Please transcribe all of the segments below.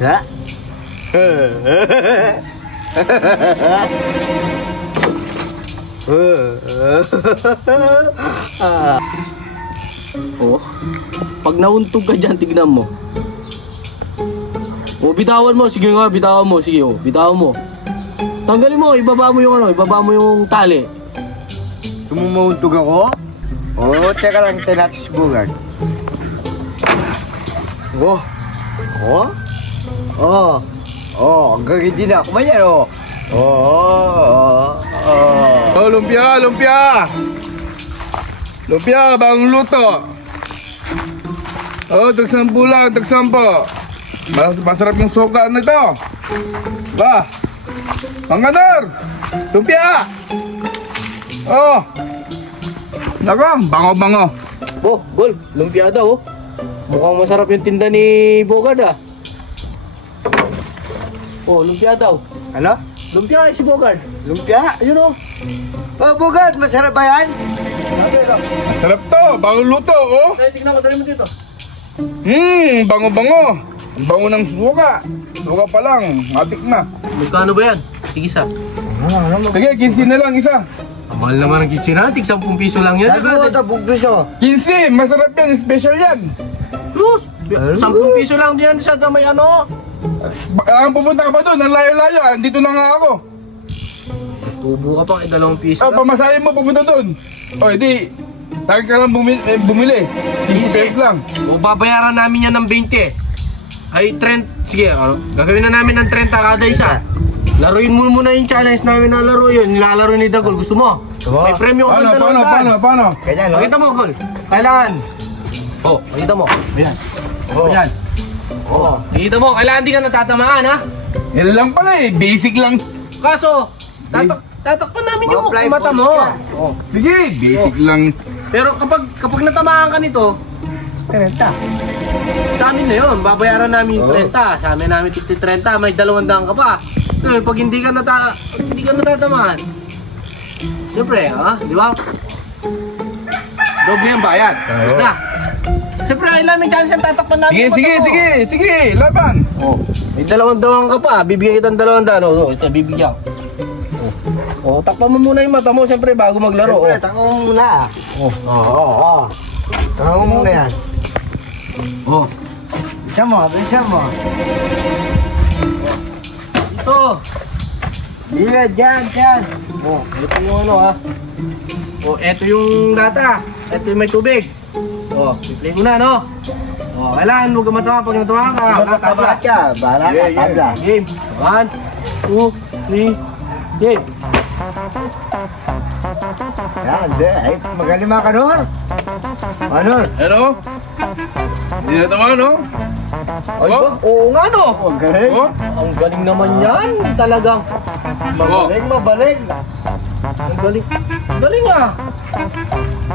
Ha? Oh, pag nauntog ka dyan, tignan mo. Oh, bitawan mo. Sige nga, bitawan mo. Sige, oh, bitawan mo. Tanggalin mo, ibaba mo yung ano, ibaba mo yung tali. Tumumauntog ako? Oo, teka lang, tayo natin subukan. Oh! Oh! Oh! Oh, hanggang hindi na ako mayan, oh! Oh! Oh, lumpia, lumpia! Lumpia, bang luto! Oh, tagsampu lang, tagsampo! Masarap yung suka na ito! Ba! Panganor! Lumpia! Oh! Nako, bango-bango! Oh, Gol, lumpia daw, oh. Mukhang masarap yung tinda ni Bogard, ah. Oh, lumpia daw. Ano? Lumpia, si Bogard. Lumpia? Ayun, oh. Oh, Bugad, masarap ba yan? Masarap to, bango luto, oh! Ay, tignan ko, dali mo dito. Bango-bango! Ang bango ng suka! Suka pa lang, matik na. Magkano ba yan? Tig-isa. Sige, 15 na lang isa. Ang mahal naman ng kisina, tig 10 piso lang yan. Sabi mo, tapong piso. 15, masarap yan, special yan. Plus, 10 piso lang diyan sa may ano. Ang pupunta ka pa doon, ang layo-layo, andito na nga ako. Tubo ka pang 2 piso. Oh, pamasahin mo pupunta doon. O, edi, tayo ka lang bumili. 15 pesos lang. O, babayaran namin yan ng 20. Ay, 30. Sige, gagawin na namin ng 30 kada isa. Laruin mo muna yung challenge namin na laro yun. Nilalaro ni Dagol. Gusto mo? May premyo ka ng 200. Paano? Kaya, no? Pakita mo, Gol. Kailangan. Oh, pakita mo. Ayan. Oh. Ayan. Oh. Pakita mo, kailangan di ka natatamaan, ha? Yan lang pala eh, basic lang. Kaso, tatakpan namin yung Apply mata mo. police ka. Oh. Sige, basic lang. Pero kapag natamaan ka nito, 30. sa amin na yun, babayaran namin yung Oh. 30. Sa amin namin 30, may 200 ka pa. Eh, pag hindi ka natatamaan, siyempre, di ba? Doble yung bayad. Basta. Siyempre, ay namin chance yung tatakpan namin. Sige, laban. Oh, may 200 ka pa, bibigyan kitang 200. Oh, ito, bibigyan. Oh, takpan mo muna yung mata mo, siyempre, bago maglaro. Siyempre, tako mo muna. Oo. Tako mo muna yan. Oh. Bisa mo. Ito. Dyan. Oh, ito yung ano, ha. Oh, ito yung data. Ito yung may tubig. Oh, i-play mo na, no? Oh, kailangan huwag ka matawa. Pag natawa ka, Tabla ka. Bahala ka, tabla. Game. 1, 2, 3, game. Yan, ay, magaling mga kanor. Manor. Ano? Hindi na tama, no? Ay ba? Oo nga, no? Oh, galing. Oh? Ang galing naman yan. Talagang. Mabaling. Ang galing. Galing, ah.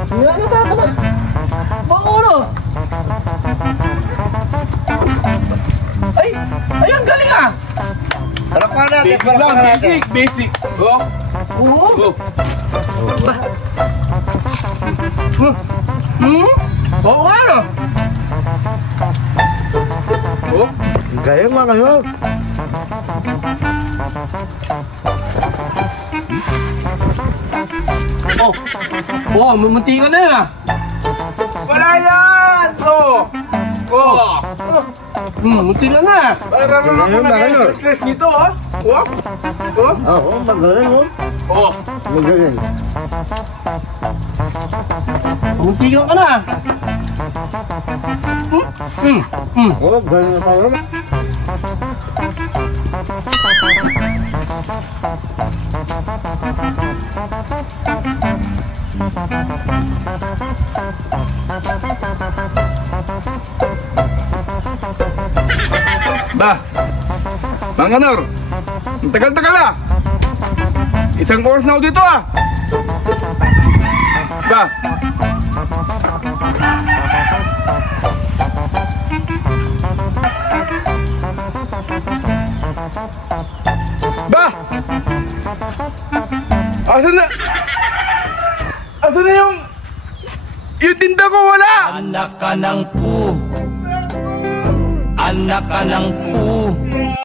Hindi nga natatama. Bako, no? Ay, ang galing, ah. Palakpakan natin, Basic lang, palakpakan natin. basic. Go. Oo. Go. Ba? Oo nga, no? Go. Galing mga kanor. Oh, mumunti ka na yun, ah. Wala yan! Go. Munti ka na. Para lang ako nag-stress nito, oh. Oo, magaling mo. Oh. Magaling. Munti ka na. Oo, galing na tayo. Ba, Mang Anor, ang tagal-tagal ah. 1 oras na ako dito ah. Ba, Asan na yung tinda ko? Wala! Anak Anak ka ng pu. Anak ka ng pu.